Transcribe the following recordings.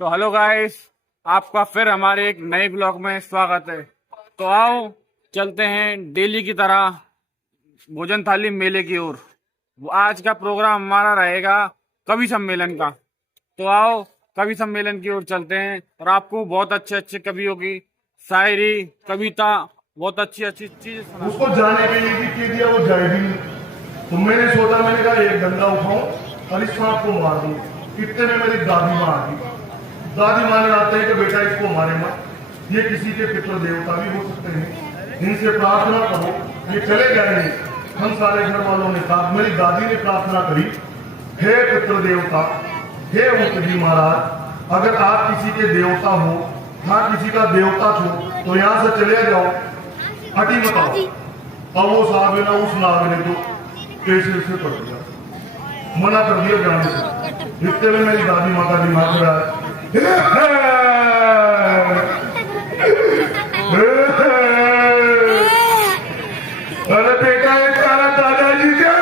तो hello guys, आपका फिर हमारे एक नए ब्लॉग में स्वागत है। तो आओ चलते हैं डेली की तरह भोजन थाली मेले की ओर। आज का प्रोग्राम हमारा रहेगा कवि सम्मेलन का। तो आओ कवि सम्मेलन की ओर चलते हैं और आपको बहुत अच्छे अच्छे कवियों की शायरी, कविता, बहुत अच्छी अच्छी चीज उसको जाने के लिए भी कह दिया, वो जाए भी नहीं। तो मैंने सोचा, मैंने कहा एक डंडा उठाऊं और इस सांप को मार दूं। इतने में मेरी दादी माँ आ गई। दादी माँ ने आते हैं कि बेटा इसको मारे मत, ये किसी के पितृ देवता भी हो सकते हैं, इनसे प्रार्थना करो, ये चले जाएंगे। हम सारे घर वालों ने कहा, मेरी दादी ने प्रार्थना करी, हे पितृ देवता, हे मुक्ति महाराज, अगर आप किसी के देवता हो, हाँ किसी का देवता हो, तो यहाँ से चले जाओ, हटी बताओ। अब वो साहब ना उस नाग ने तो कैसे से कर दिया, मना कर दिया जाने से। इतने में मेरी दादी माँ का दिमाग खराब, अरे बेटा ये सारा दादाजी का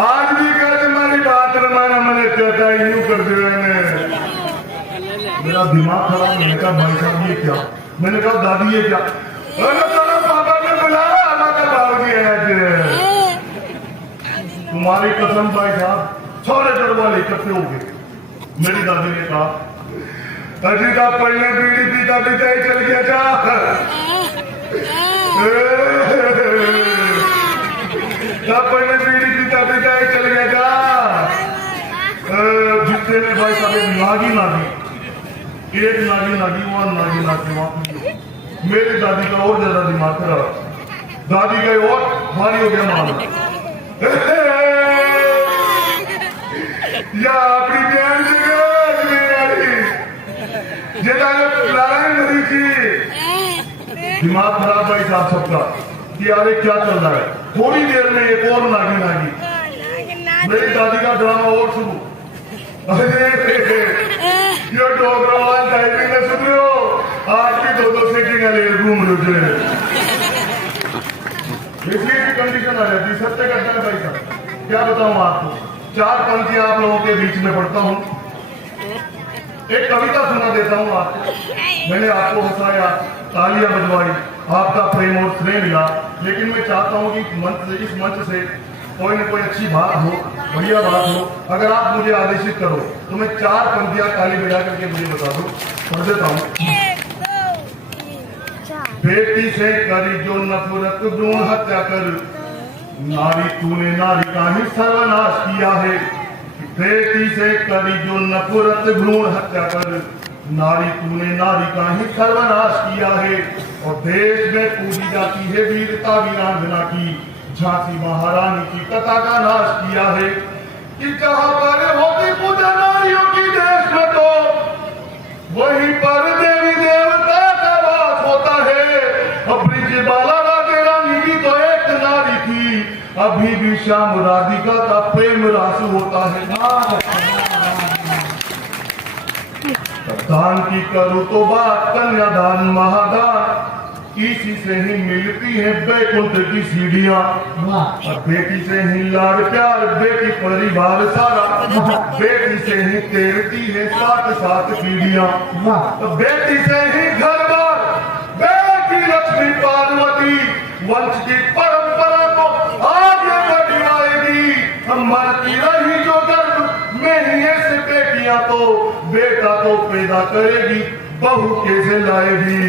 आज भी कहते हमारी बात रमाना, मैंने कहता है यूं कर दे रहे हैं। मेरा दिमाग खराब। मैंने कहा भाई साहब ये क्या? मैंने कहा दादी ये क्या? अरे चलो पापा ने बुलाया, हमारा भाव दिया। तुम्हारी कसम भाई साहब, सारे घर वाले इकट्ठे हो गए। मेरी दादी ने कहा, अजी का पहले बीड़ी पीता पीता ही चल गया जा, पहले बीड़ी पीता पीता ही चल गया जा। जितने में भाई साहब नागी नागी, एक नागी नागी वहां नागी नागी वहां। मेरी दादी का और ज्यादा दिमाग खराब, दादी का और भारी हो गया मामला। या अपनी बहन दिमाग खराब भाई साहब सबका कि अरे क्या चल रहा है। थोड़ी देर में एक और नागी नागी, मेरी दादी का ड्रामा और शुरू। अरे ये डोगरावाल टाइपिंग में सुन रहे हो, आज की दो सीटिंग ले घूम रहे थे, इसलिए की कंडीशन आ जाती। सत्य करता है भाई साहब, क्या बताऊं आपको। 4 पंक्तियां आप लोगों के बीच में पढ़ता हूं, एक कविता सुना देता हूं आपको। मैंने आपको हंसाया, तालियां बजवाई, आपका प्रेम और स्नेह मिला, लेकिन मैं चाहता हूं कि इस मंच से कोई न कोई अच्छी बात हो, बढ़िया बात हो। अगर आप मुझे आदेशित करो तो मैं 4 पंक्तियां ताली बजा करके मुझे बता दो, पढ़ देता हूं। बेटी से करी जो नफरत, भ्रूण हत्या कर, नारी तूने नारी का ही सर्वनाश किया है। बेटी से करी जो नफरत, भ्रूण हत्या कर, नारी तूने नारी का ही सर्वनाश किया है। और देश में पूजी जाती है वीरता वीरांगना की, झांसी महारानी की कथा का नाश किया है। कि जहां पर होती पूजा नारियों की देश में, तो वहीं पर देवी देवता का वास होता है। और ब्रिजबाला राधे रानी की तो एक नारी थी, अभी भी श्याम राधिका का प्रेम रास होता है। दान की करो तो बात, कन्यादान महादान, इसी से ही मिलती है बैकुंठ की सीढ़ियां। बेटी से ही लाड़ प्यार, बेटी परिवार सारा, बेटी से ही तैरती है 7 पीढ़ियां। बेटी से ही घर बार, बेटी लक्ष्मी पार्वती, वंश की परंपरा को आगे बढ़ाएगी। हम मरती रही जो गर्भ में ही ऐसे बेटियां, तो बेटा तो पैदा करेगी, बहू कैसे लाएगी।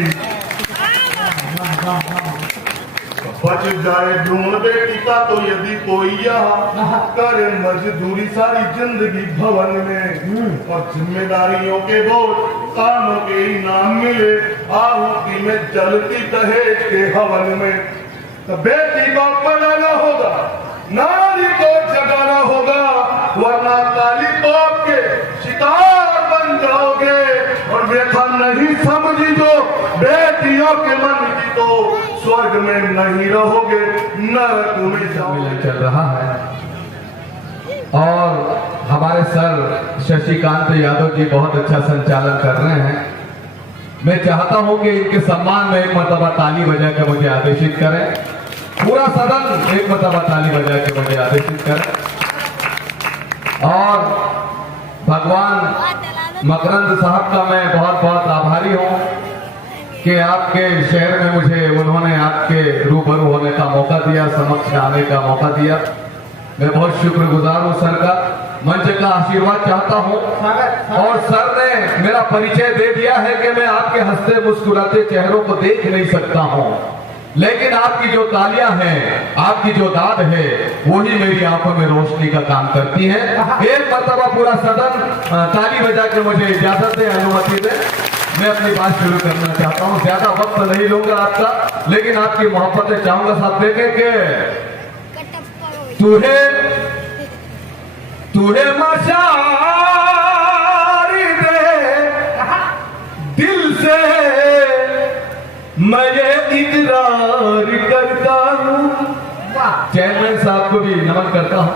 बच जाए ढूंढ बेटी का तो यदि कोई यहाँ करे मजदूरी सारी जिंदगी भवन में, और जिम्मेदारियों के बोझ कानों के इनाम मिले, आहुति में जलती दहेज के हवन में। तो बेटी को पढ़ाना होगा, नारी को जगाना होगा, वरना काली तोप के शिकार बन जाओगे। और देखा नहीं समझी जो बेटियों के मन की, तो स्वर्ग में नहीं रहोगे, नरक में जाओगे। चल रहा है और हमारे सर शशिकांत यादव जी बहुत अच्छा संचालन कर रहे हैं। मैं चाहता हूं कि इनके सम्मान में एक मर्तबा ताली बजा के मुझे आदेशित करें। पूरा सदन एक मर्तबा ताली बजा के मुझे आदेशित करें। और भगवान मकरंद साहब का मैं बहुत बहुत आभारी हूँ कि आपके शहर में मुझे उन्होंने आपके रूबरू होने का मौका दिया, समक्ष आने का मौका दिया। मैं बहुत शुक्रगुजार हूँ सर का, मंच का आशीर्वाद चाहता हूँ। और सर ने मेरा परिचय दे दिया है कि मैं आपके हंसते मुस्कुराते चेहरों को देख नहीं सकता हूँ, लेकिन आपकी जो तालियां हैं, आपकी जो दाद है, वही मेरी आंखों में रोशनी का काम करती है। एक मर्तबा पूरा सदन ताली बजा के मुझे इजाजत दे, अनुमति दे, मैं अपनी बात शुरू करना चाहता हूँ। ज्यादा वक्त नहीं लूंगा आपका, लेकिन आपकी मोहब्बतें चाहूंगा साहब। देखें कि तुहे मशारी दे दिल से मैं ये इकरार करता हूँ। चेयरमैन साहब को भी नमन करता हूँ।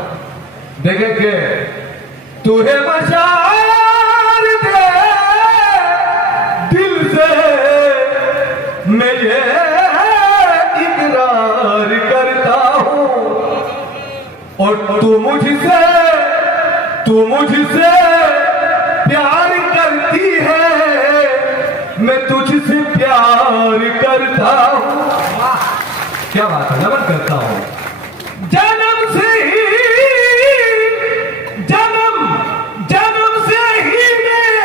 देखें कि तुहे मशार दे दिल से मैं ये इकरार करता हूँ, और तू मुझसे प्यार करती है, मैं तुझसे प्यार करता हूँ। क्या बात है, नमन करता हूँ। जन्म से ही मैं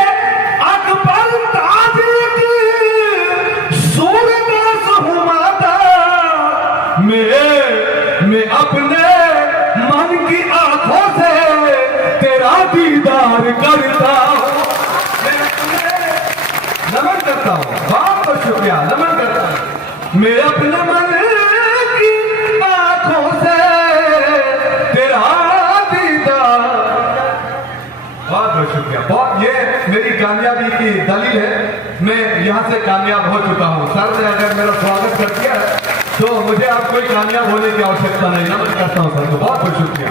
अकबर ताज की सूरत हूँ माता। मैं अपने मन की आंखों से तेरा दीदार करता हूँ। नमन करता हूँ, बहुत बहुत शुक्रिया, नमन करता हूँ। मैं अपने मन की आंखों से तेरा दीदार। बहुत बहुत शुक्रिया, बहुत, ये मेरी कामयाबी की दलील है। मैं यहाँ से कामयाब हो चुका हूँ। सर ने अगर मेरा स्वागत कर दिया तो मुझे अब कोई कामयाब होने की आवश्यकता नहीं। नमन करता हूँ सर को, बहुत बहुत शुक्रिया।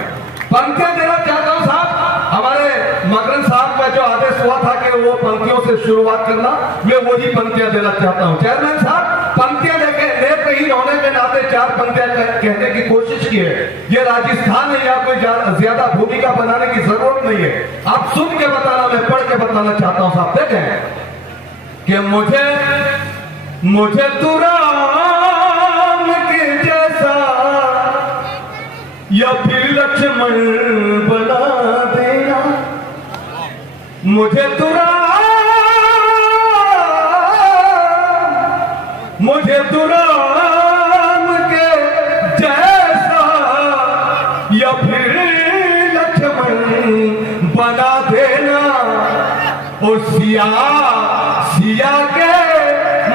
पंक्तियां देना चाहता हूँ साहब। हमारे मकरंद साहब का जो आदेश हुआ था कि वो पंक्तियों से शुरुआत करना, मैं वही पंक्तियां देना चाहता हूँ। चेयरमैन साहब, पंक्तियां नेत्रहीन होने के नाते 4 पंक्तियां कहने की कोशिश की है। ये राजस्थान है, यहाँ कोई ज्यादा भूमिका बनाने की जरूरत नहीं है। आप सुन के बताना, मैं पढ़ के बताना चाहता हूँ साहब। देखें कि मुझे तू राम के जैसा या फिर लक्ष्मण बना देना। मुझे तू राम के जैसा या फिर लक्ष्मण बना देना। और सिया के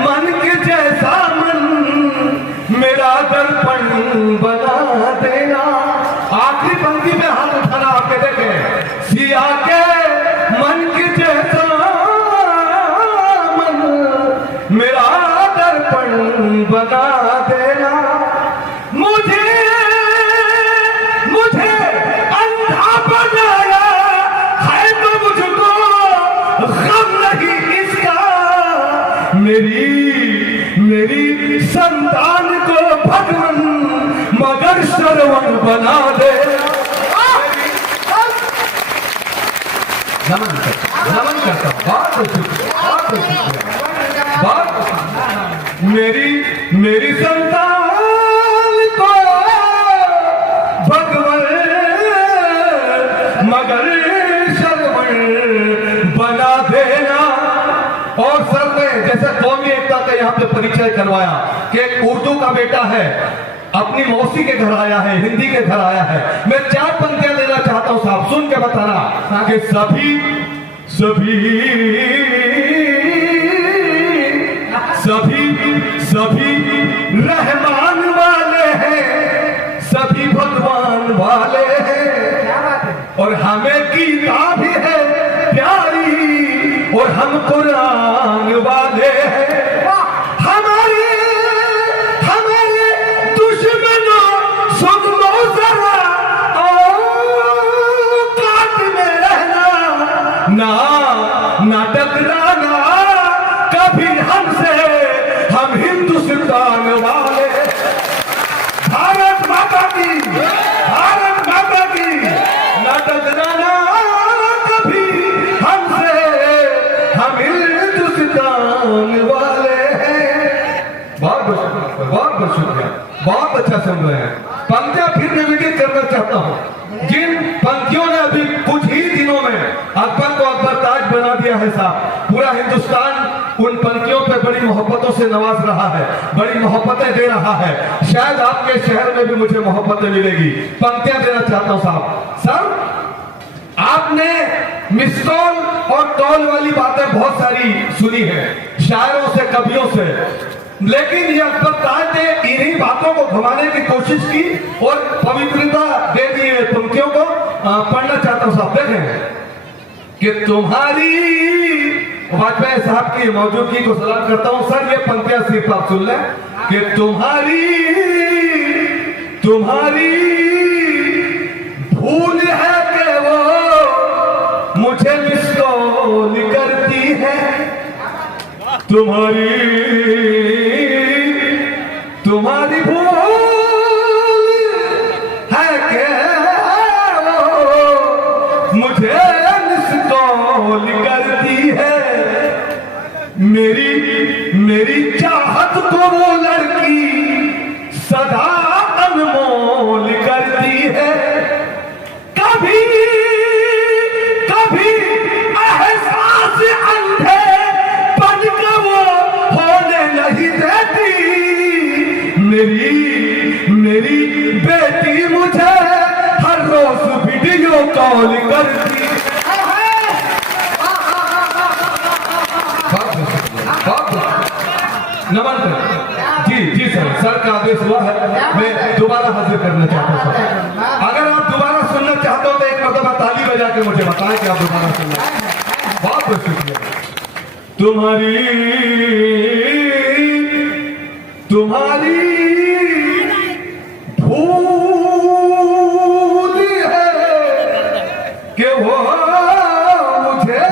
मन के जैसा मन मेरा दर्पण बना देना। आखिरी पंक्ति में हाथ उठाना, आपके देखें, सिया के मन के जैसा मन मेरा दर्पण बना देना। मुझे अंधा बनाया है तो मुझको गम नहीं इसका। मेरी संतान को भगवान मगर श्रवण बना दे। नमन करता हूँ, बहुत शुक्रिया। मेरी संतान को भगवान मगर श्रवण बना देना। और सर ने जैसे कौमी एकता का यहाँ पे परिचय करवाया कि एक उर्दू का बेटा है, अपनी मौसी के घर आया है, हिंदी के घर आया है। मैं 4 पंक्तियां देना चाहता हूं साहब, सुन के बताना कि सभी रहमान वाले हैं, सभी भगवान वाले हैं। और हमें गीता भी है प्यारी, और हम कुरान वाले हैं। हमारे दुश्मनों सुन लो जरा, औकात में रहना, ना टकराना कभी हमसे, हम हिंदुस्तान वाले। भारत माता की, ना टकराना कभी बहुत शुक्रिया, बहुत अच्छा सुन रहे हैं। पंक्तियां फिर रिपीट करना चाहता हूँ। जिन पंक्तियों ने अभी कुछ ही दिनों में अकबर को अकबर ताज बना दिया है साहब, पूरा हिंदुस्तान उन पंक्तियों पे बड़ी मोहब्बतों से नवाज रहा है, बड़ी मोहब्बतें दे रहा है। शायद आपके शहर में भी मुझे मोहब्बतें मिलेगी। पंक्तियां देना चाहता हूँ साहब। सर, आपने मिस कॉल और कॉल वाली बातें बहुत सारी सुनी है शायरों से, कवियों से, लेकिन ये अकबर ताज ने इन्हीं बातों को घुमाने की कोशिश की और पवित्रता दे दी है पंक्तियों को। पढ़ना चाहता हूं साहब, देखें कि तुम्हारी, वाजपेयी साहब की मौजूदगी को सलाम करता हूं। सर, ये पंक्तियां सिर्फ आप सुन लें कि तुम्हारी भूल है कि वो मुझे मिस कॉल करती है, तुम्हारी भूल है कि वो मुझे मिस कॉल करती है, मेरी चाहत को वो लड़की सदा अनमोल करती है, कभी एहसास अंधे बनकर वो होने नहीं देती, मेरी बेटी मुझे हर रोज वीडियो कॉल करती है। नमन कर जी सर का आदेश हुआ है, मैं दोबारा हाजिर करना चाहता हूँ सर। अगर आप दोबारा सुनना चाहते हो तो एक मरतबा ताली बजा के मुझे बताएं कि आप दोबारा सुनना। बहुत बहुत शुक्रिया। तुम्हारी भूल है कि वो मुझे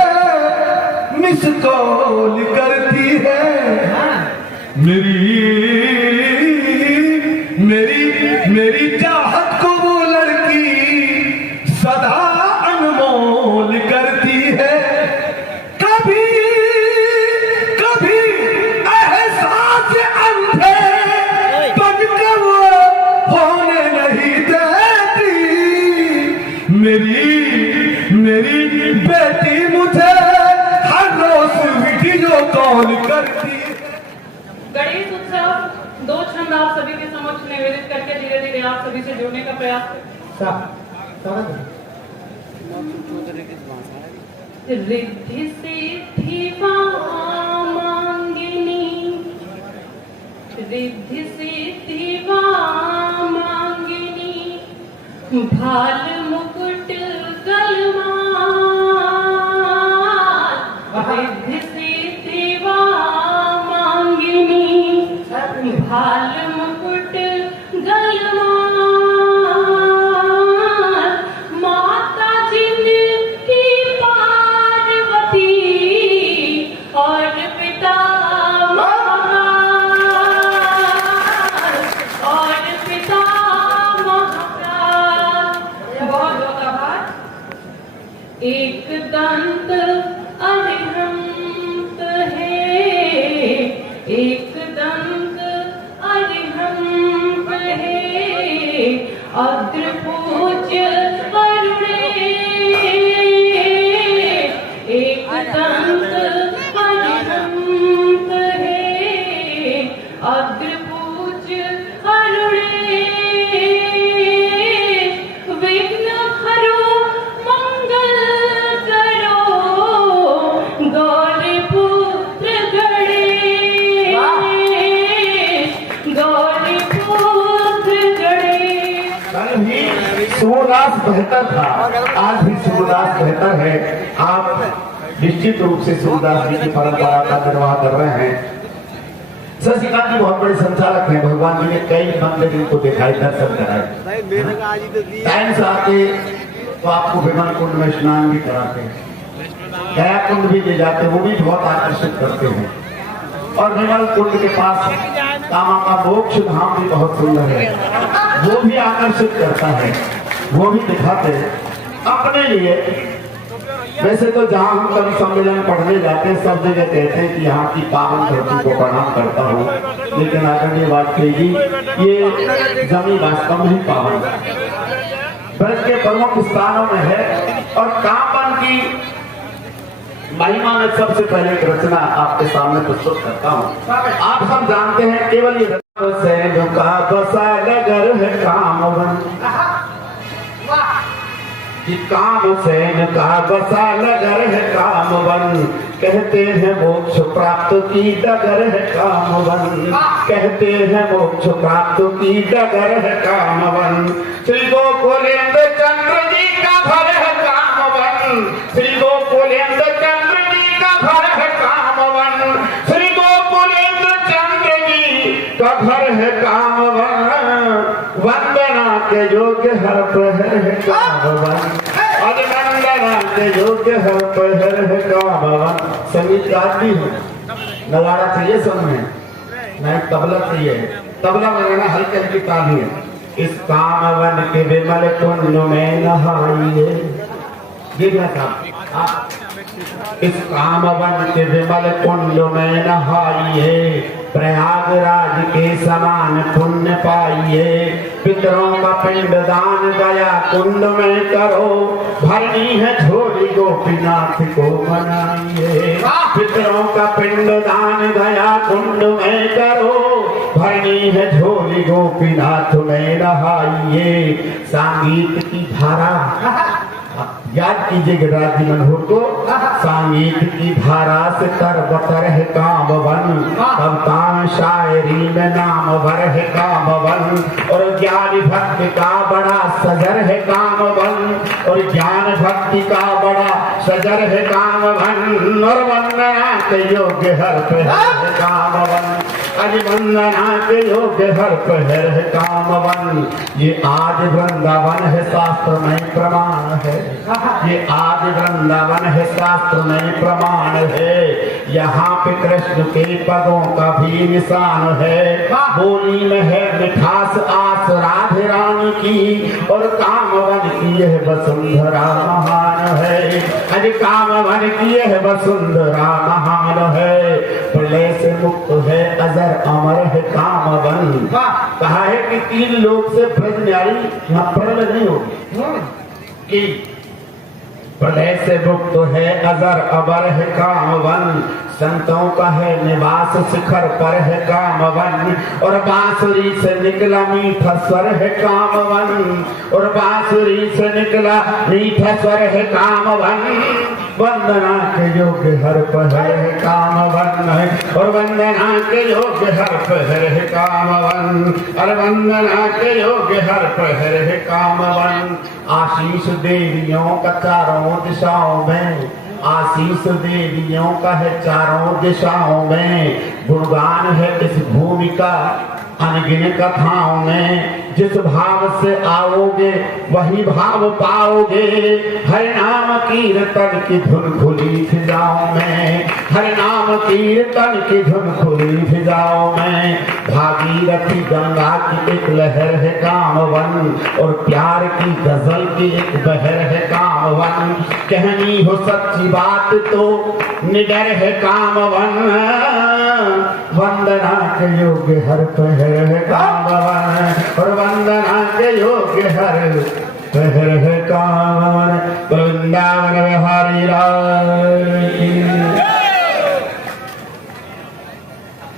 मिस कॉल करती है, मेरी चाहत को वो लड़की सदा अनमोल करती है, कभी एहसास अंधे बनकर वो होने नहीं देती, मेरी बेटी मुझे हर रोज वीडियो कॉल करती है। गणेश उत्सव दो छंद आप सभी के समक्ष निवेदित करके धीरे धीरे आप सभी से जुड़ने का प्रयास करें। रिद्धि सिद्धि मांगिनी, रिद्धि सिद्धि मांगिनी, भाल मुकुट गलवान, रिद्धि सिद्धि मांगिनी, भाल मुकुट गलवान, माता जिनकी पार्वती और पिता महाकाल, और पिता महाकाल। बहुत बहुत आभार। एक दंत अरिहंत है, एक दंत अरिहंत है, अग्रपूज्य करुणे, एक दंत अरिहंत है, अग्रपूज्य करुणे, विघ्न हरो मंगल करो, गौरी पुत्र गणेश, गौरी पुत्र गणेश। सूरदास बेहतर था, आज भी सूरदास बेहतर है। आप निश्चित रूप से सूरदास जी की परंपरा का निर्वाह कर रहे हैं। शशिकांत जी बहुत बड़े संचालक हैं, भगवान जी ने कई मंदिर इनको दिखाई, दर्शन कराए, टाइम से आते तो आपको विमान कुंड में स्नान भी कराते हैं, गया कुंड भी ले जाते, वो भी बहुत आकर्षित करते हैं। और विमल कुंड के पास कामा का मोक्ष धाम भी बहुत सुंदर है, वो भी आकर्षित करता है, वो भी दिखाते अपने लिए। वैसे तो जहाँ हम कवि सम्मेलन पढ़ने जाते हैं सब जगह कहते हैं कि यहाँ की पावन धरती को प्रणाम करता हूँ, लेकिन आदरणीय वाजपेयी जी ये जमीन वास्तव में पावन ब्रज के प्रमुख स्थानों में है। और कामवन की महिमा में सबसे पहले एक रचना आपके सामने प्रस्तुत करता हूँ। आप सब जानते हैं केवल ये सैन का बसा नगर है कामवन, कि काम सैन का बसा नगर है कामवन, कहते हैं मोक्ष प्राप्त की डगर है कामवन, कहते हैं मोक्ष प्राप्त की डगर है कामवन। श्री गोकुलेंद्र चंद्र जी का घर है कामवन, श्री गोकुलेंद्र चंद्र जी का घर है कामवन, श्री गोकुलेंद्र चंद्र जी का घर है कामवन। वंदना के योग्य हर प्रहर है कामवन, वंदना के योग्य हर प्रहर है कामवन। संगीत गाती हूँ, नगाड़ा चाहिए सब में, नहीं तबला चाहिए, तबला बजाना हल्की हल्की ताली है। इस कामवन के विमल कुंड में नहाइए, इस कामवन के विमल कुंड में नहाइए, प्रयागराज के समान पुण्य पाइए। पितरों का पिंड दान गया कुंड में करो, भरनी है झोली गोपीनाथ को मनाइए। पितरों का पिंड दान गया कुंड में करो, भरनी है झोली गोपीनाथ में नहाइए। संगीत की धारा याद कीजिए गिरिराज जी मनोहर को, संगीत की धारा से तरबतर है कामवन, तब काम शायरी में नाम भर है कामवन। और ज्ञान भक्ति का बड़ा सजर है कामवन, और ज्ञान भक्ति का बड़ा सजर है कामवन। और वंदना के योग्य हर प्रहर है कामवन, अज वंदना के योग्य हर प्रहर है कामवन। ये आज वृंदावन है शास्त्र में प्रमाण है, ये आज वृंदावन है शास्त्र में प्रमाण है। यहाँ पे कृष्ण के पदों का भी निशान है, बोली में है मिठास आस राधे रानी की, और कामवन की यह वसुंधरा महान है। अरे कामवन की यह वसुंधरा महान है, प्रलय से मुक्त है अजर अमर है कामवन। कहा है कि 3 लोग से ब्रज न्यारी यहाँ प्रलय नहीं होगी, प्रलय से मुक्त है अजर अबर है कामवन। संतों का है निवास शिखर पर है कामवन, और बांसुरी से निकला मीठा स्वर है कामवन, और बांसुरी से निकला मीठा स्वर है कामवन। वंदना के योग्य हर प्रहर है कामवन, और वंदना के योग्य हर प्रहर है कामवन, और वंदना के योग्य हर प्रहर है कामवन। आशीष देवियों का चारों दिशाओं में, आशीष देवियों का है चारों दिशाओं में, गुणगान है इस भूमि का अनगिन कथाओं में। जिस भाव से आओगे वही भाव पाओगे, हर नाम कीर्तन की धुन खुली फिजाओं में, हर नाम कीर्तन की धुन खुली फिजाओं में। भागीरथी गंगा की एक लहर है कामवन, और प्यार की गजल की एक बहर है कामवन। कहनी हो सच्ची बात तो निडर है कामवन, वंदना के योग्य हर प्रहर है कामवन, और वंदना के योग्य हर प्रहर है कामवन। वृंदावन बिहारी लाल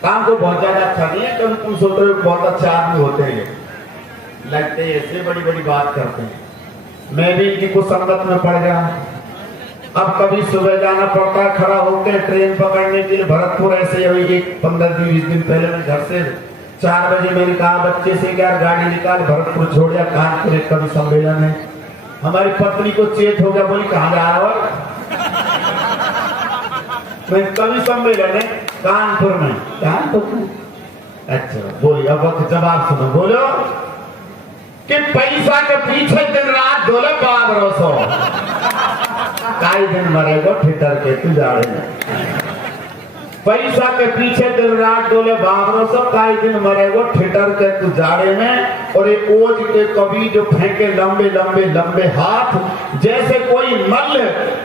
काम को बहुत ज्यादा अच्छा नहीं है, कभी तुम सोच रहे हो बहुत अच्छा आदमी होते हैं, लगते हैं ऐसे बड़ी बड़ी बात करते हैं। मैं भी इनकी कुछ संगत में पड़ गया। अब कभी सुबह जाना पड़ता है खड़ा होकर ट्रेन पकड़ने के लिए भरतपुर। ऐसे हुई 15-20 दिन पहले मैं घर से 4 बजे मैंने कहा बच्चे से यार गाड़ी निकाल, भरतपुर छोड़ दिया। कानपुर एक कवि सम्मेलन है, हमारी पत्नी को चेत हो गया, बोली कहाँ जा रहा हो? कवि सम्मेलन है कानपुर में। कानपुर? अच्छा बोली, अब वक्त जवाब सुनो। बोलो कि पैसा के पीछे दिन रात डोले 1200 काई दिन मरेगा ठिठर के तू जाड़े में। पैसा के पीछे दिन रात डोले 1200 काई दिन मरेगा ठिठर के तू जाड़े में। और एक ओज के कवि जो फेंके लंबे लंबे लंबे हाथ, जैसे कोई मल्ल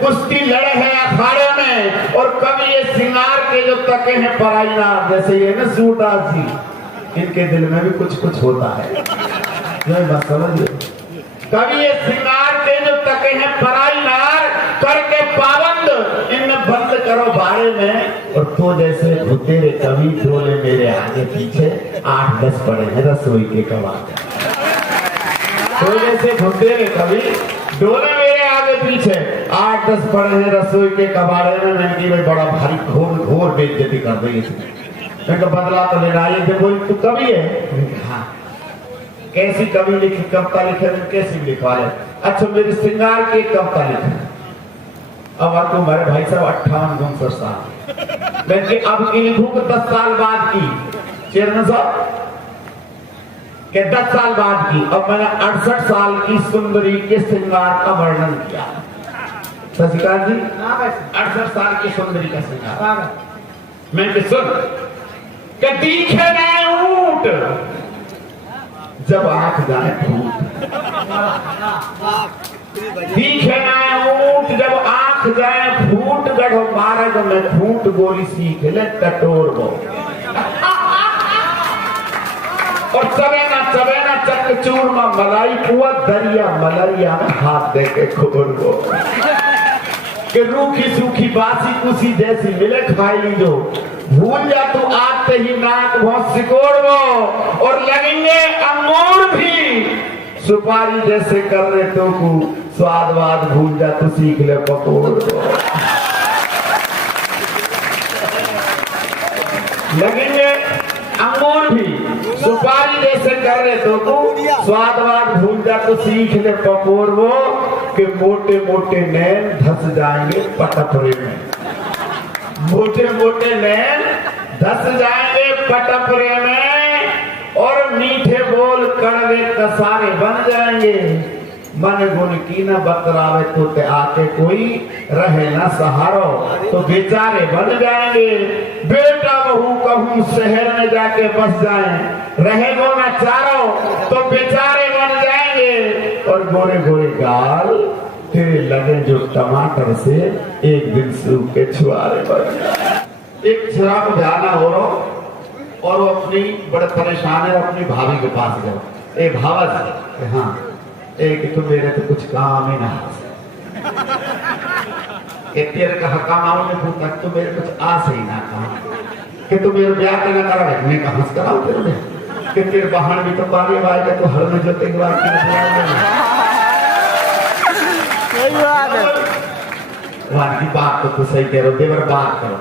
कुश्ती लड़े हैं अखाड़े में, हैं। और कभी ये श्रृंगार के जो तके हैं पराई नार, जैसे ये ना सूरदास जी, इनके दिल में भी कुछ कुछ होता है, जो बात समझ। कभी ये श्रृंगार के जो तके हैं पराई नार, करके पाबंद इनमें बंद करो बारे में। और तो जैसे भुतेरे कवि डोले मेरे आगे पीछे, 8-10 पड़े हैं रसोई के कबाब। तो जैसे भुतेरे कवि डोले मेरे आगे पीछे, 8-10 पड़े हैं रसोई के कबाड़े में। मैंने की भाई बड़ा भारी घोर घोर बेइज्जती कर दी इसने। मैंने बदला तो लेना ये जब बोली तू कवि है। हाँ, कैसी कवि लिखी, कविता लिखे, कैसी लिखवा ले। अच्छा मेरे श्रृंगार की कविता लिखी। अब आपको हमारे भाई साहब 58-59 साल, मैं अब की लिखूं कि 10 साल बाद की चेयरमैन साहब के 10 साल बाद की। अब मैंने 68 साल की सुंदरी के श्रृंगार का वर्णन किया। शशिकांत जी 68 साल की सुंदरी का श्रृंगार मैं सुन के दिखे न ऊंट जब आंख जाए फूट, दिखे न ऊंट जब आंख जाए फूट, गढ़ो मारग में फूट गोली सीख ले टटोर वो। और चबे ना चक चूरमा मलाई पुआ, दरिया मलरिया में हाथ दे के खोर वो। कि रूखी सूखी बासी कुसी जैसी मिले खाई जो, भूल जा तू आते ही नाक बहुत सिकोड़ वो। और लगेंगे अंगूर भी सुपारी जैसे कर रहे तो को, स्वादवाद भूल जा तू सीख ले पकोड़ वो। लगेंगे अंगूर भी सुपारी जैसे कर रहे तो को, स्वादवाद भूल जा तो सीख ले पकोड़ वो। कि मोटे मोटे नैन धस जाएंगे पटपरे में, मोटे मोटे नैन धस जाएंगे पटपरे में। और मीठे बोल कड़वे कसारे बन जाएंगे, मन गुण की न बतरावे तो ते आके कोई रहे ना सहारो, तो बेचारे बन जाएंगे। बेटा बहू कहूं शहर में जाके बस जाएं, रहेगो ना चारो तो बेचारे बन जाएंगे। और गोरे गोरे गाल तेरे लगे जो टमाटर से, एक दिन सूख के छुआरे बन जाए। एक शराब बयाना हो रहा और वो अपनी बड़े परेशान है, अपनी भाभी के पास गए। एक भावत हाँ एक तो मेरे तो कुछ काम ही ना, एक तेरे का काम में पूछा तो मेरे कुछ आस ही ना कहा कि तू मेरे ब्याह के ना करा। मैं कहा हंस कराऊं तेरे कि तेरे बहन भी तो पारी भाई का तो हर में जो तेरे बात की बात तो तू सही कह रहे हो, देवर बात करो।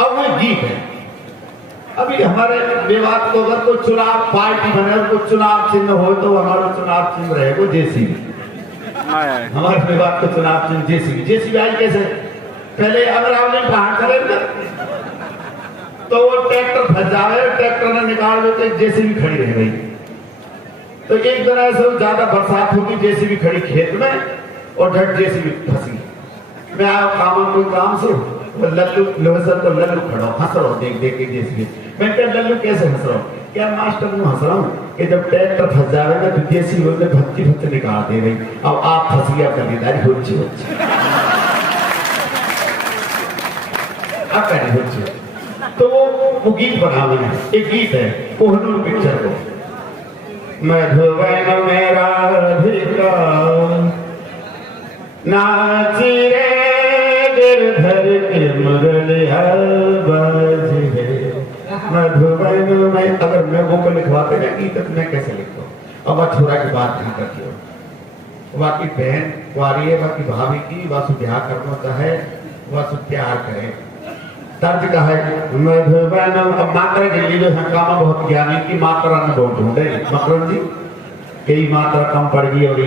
अब वो गीत है, अभी हमारे विवाद को अगर कोई चुनाव पार्टी बने और कोई चुनाव चिन्ह हो तो हमारा चुनाव चिन्ह रहेगा जेसीबी। हमारे विवाद को चुनाव चिन्ह जेसीबी। जेसीबी आई कैसे, पहले अगर आपने बाहर करे तो वो ट्रैक्टर फंस जाए, ट्रैक्टर ने निकाल देते जेसीबी खड़ी रह गई। तो एक दिन ऐसे ज्यादा बरसात होगी, जेसीबी खड़ी खेत में और ढट जेसीबी फंसी। मैं आया काम कोई काम से, लल्लू लोहसर तो लल्लू खड़ा हंस रहा देख देख के जेसीबी। मैं क्या लल्लू कैसे हंस रहा हूँ, क्या मास्टर में हंस रहा हूँ कि जब ट्रैक्टर फंस जावे ना तो जेसीबी उसने भत्ती भत्ती निकाल दे रही। अब आप फंस गया खरीदारी होची अब करी होची। तो वो गीत बना मैंने, एक गीत है कोहनूर पिक्चर को। मधुबन में राधिका नाची रे, गिरधर के मुरलिया बाजी है। मधुबन में अगर मैं वो को लिखवाते ना गीत तो मैं कैसे लिखता हूँ। अब अछूरा की बात नहीं करती हो, बाकी बहन कुआरी है, बाकी भाभी की वासु ब्याह करना चाहे वासु प्यार करे, तर्ज का है मधुबन। अब मात्रा के लिए जो है काम बहुत ज्ञानी की मात्रा में बहुत ढूंढे मकरन जी, कई मात्रा कम पड़ गई। और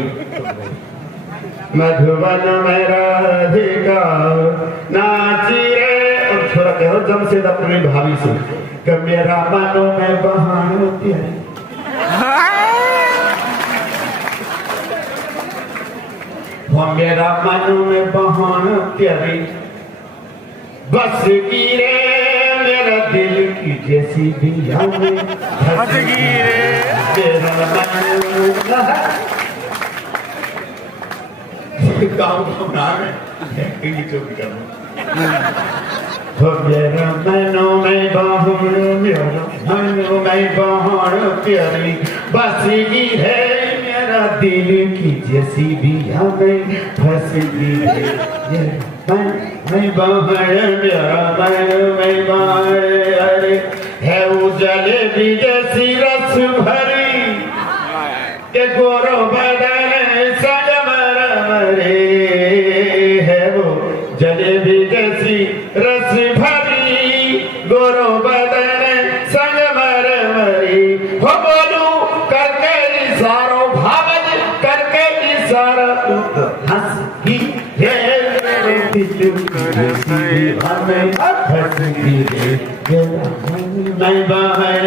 मधुबन में राधिका नाची रे, और थोड़ा कहो जमशेद अपनी भाभी से कि मेरा मनो में बहान तेरी, वो मेरा मनो में बहान तेरी, बस की रे मेरा दिल की जैसी दिया में धस की रे मेरा मन। फिर काम बना रहे चोरी कर मेरा मनो में बाहर मेरा मनो में बाहर प्यारी बसेगी है मेरा दिल की जैसी भी हमें फंसेगी है मैं बाहर मेरा मनो में बाहर अरे है वो जलेबी जैसी रस भरी के गोरो बदन सजमर मरे है वो जलेबी जैसी रस भरी गोरो बदन संगमर मरी हो बोलू करके इशारो भावज करके इशारा हंस की हमें हंसगी मैं बाहर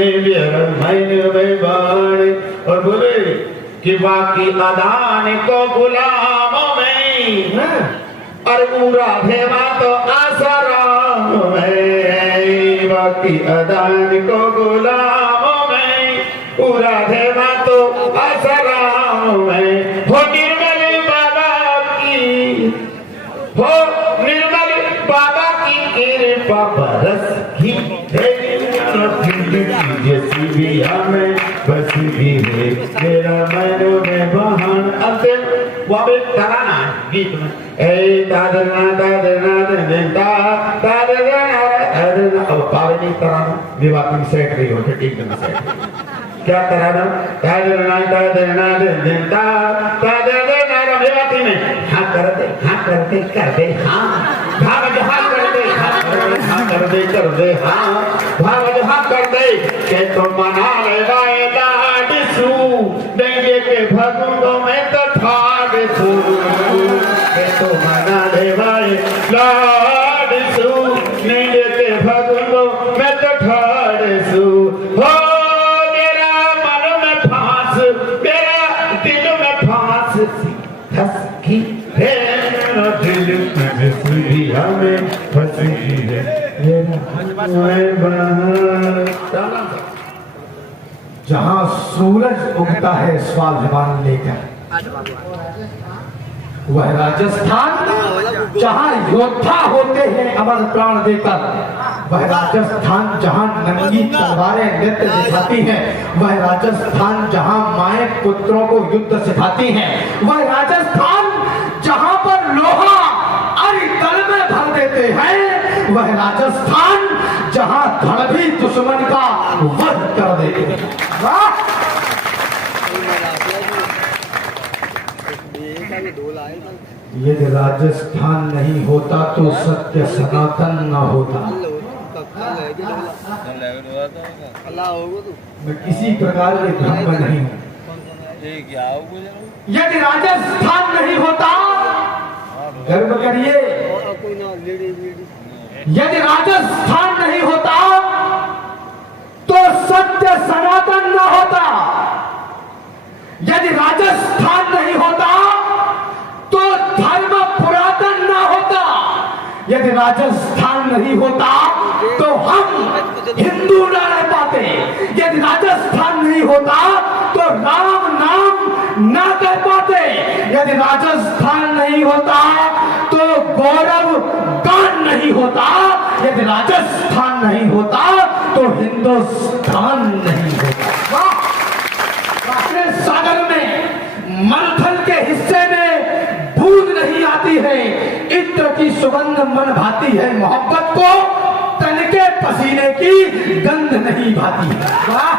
मैं बाहर और बोले कि बाकी अदान को गुलामों में और पूरा भेवा तो आसाराम में बाकी अदान को गुलामों में पूरा भेवा तो आसाराम में हो निर्मल बाबा की हो निर्मल बाबा की कृपा बरस की जैसी भी हमें बस भी है मेरा मन में बहन अंतिम वो भी तराना गीत में ए दादना दादना दादना दादना अब पावनी तराना विवाह में सेट रही हो ठीक है सेट क्या तराना दादना दादना दादना दादना विवाह में हाँ करते हाँ भाग हाँ करते हाँ करते हाँ भाग हाँ करते के तो मना ले गाए लाडसू देंगे के भगुंगों में तो ठाडसू के तो मना ले गाए लाडसू देंगे के भगुंगों में तो ठाडसू हो मेरा मन में फांस मेरा दिल में फांस हंस की मेरा दिल में सुई हमें फंसी है जहां सूरज उगता है स्वाभिमान लेकर वह राजस्थान जहां योद्धा होते हैं अमर प्राण देकर वह राजस्थान जहां नंगी तलवारें नृत्य दिखाती हैं वह राजस्थान जहां माएं पुत्रों को युद्ध सिखाती हैं वह राजस्थान जहां पर लोहा अरि तल में भर देते हैं वह राजस्थान जहां धड़ भी दुश्मन का वध कर देते हैं यदि राजस्थान नहीं होता तो सत्य सनातन न होता मैं किसी प्रकार के भ्रम में नहीं हूँ यदि राजस्थान नहीं होता गर्व करिए यदि राजस्थान नहीं होता तो सत्य सनातन न होता यदि राजस्थान नहीं होता तो धर्म पुरातन न होता यदि राजस्थान नहीं होता तो हम हिंदू न रह पाते यदि राजस्थान नहीं होता तो राम नाम न कह पाते यदि राजस्थान नहीं होता तो गौरव गान नहीं होता यदि राजस्थान नहीं होता तो हिंदुस्तान नहीं होता सागर में मंथन के हिस्से में बूंद नहीं आती है इत्र की सुगंध मन भाती है मोहब्बत को तन के पसीने की गंध नहीं भाती है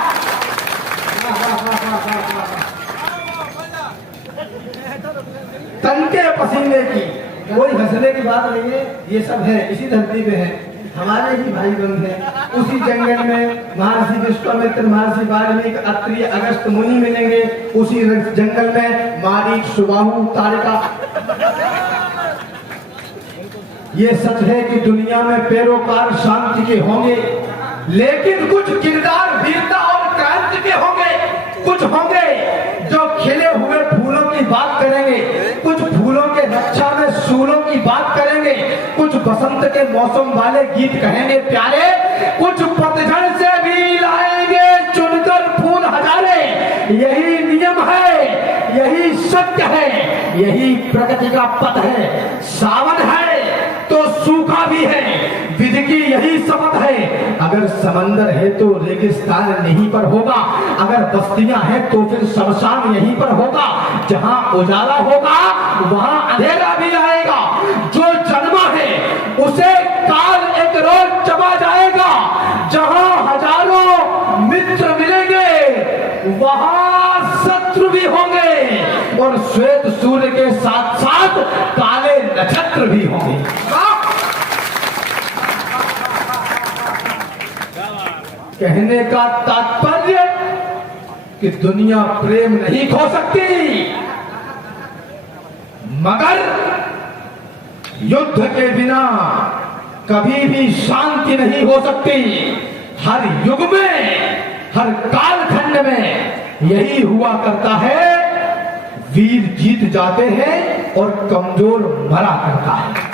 तन के पसीने की कोई हंसने की बात नहीं है ये सब है इसी धरती पे है हमारे ही भाई बंद हैं उसी जंगल में महर्षि विश्वामित्र महर्षि वाल्मीकि अत्रि अगस्त मुनि मिलेंगे उसी जंगल में मारीच सुबाहु तारिका ये सच है कि दुनिया में पैरोकार शांति के होंगे लेकिन कुछ किरदार वीरता और क्रांति के होंगे कुछ होंगे जो खिले हुए फूलों की बात करेंगे कुछ फूलों के रक्षा में सूलों की बात करेंगे कुछ बसंत के मौसम वाले गीत कहेंगे प्यारे कुछ पतझड़ से भी लाएंगे चुनकर फूल हजारे यही नियम है यही सत्य है यही प्रकृति का पथ है। सावन है तो सूखा भी है, विधि की यही शपथ है। अगर समंदर है तो रेगिस्तान यहीं पर होगा, अगर बस्तियां हैं तो फिर शमशान यहीं पर होगा। जहां उजाला होगा वहां अंधेरा भी आएगा। जो जन्मा है उसे काल एक रोज चबा जाएगा। जहां हजारों मित्र मिलेंगे वहां शत्रु भी होंगे, और श्वेत सूर्य के साथ साथ काले नक्षत्र भी होंगे। कहने का तात्पर्य कि दुनिया प्रेम नहीं खो सकती, मगर युद्ध के बिना कभी भी शांति नहीं हो सकती। हर युग में, हर कालखंड में यही हुआ करता है। वीर जीत जाते हैं और कमजोर मरा करता है।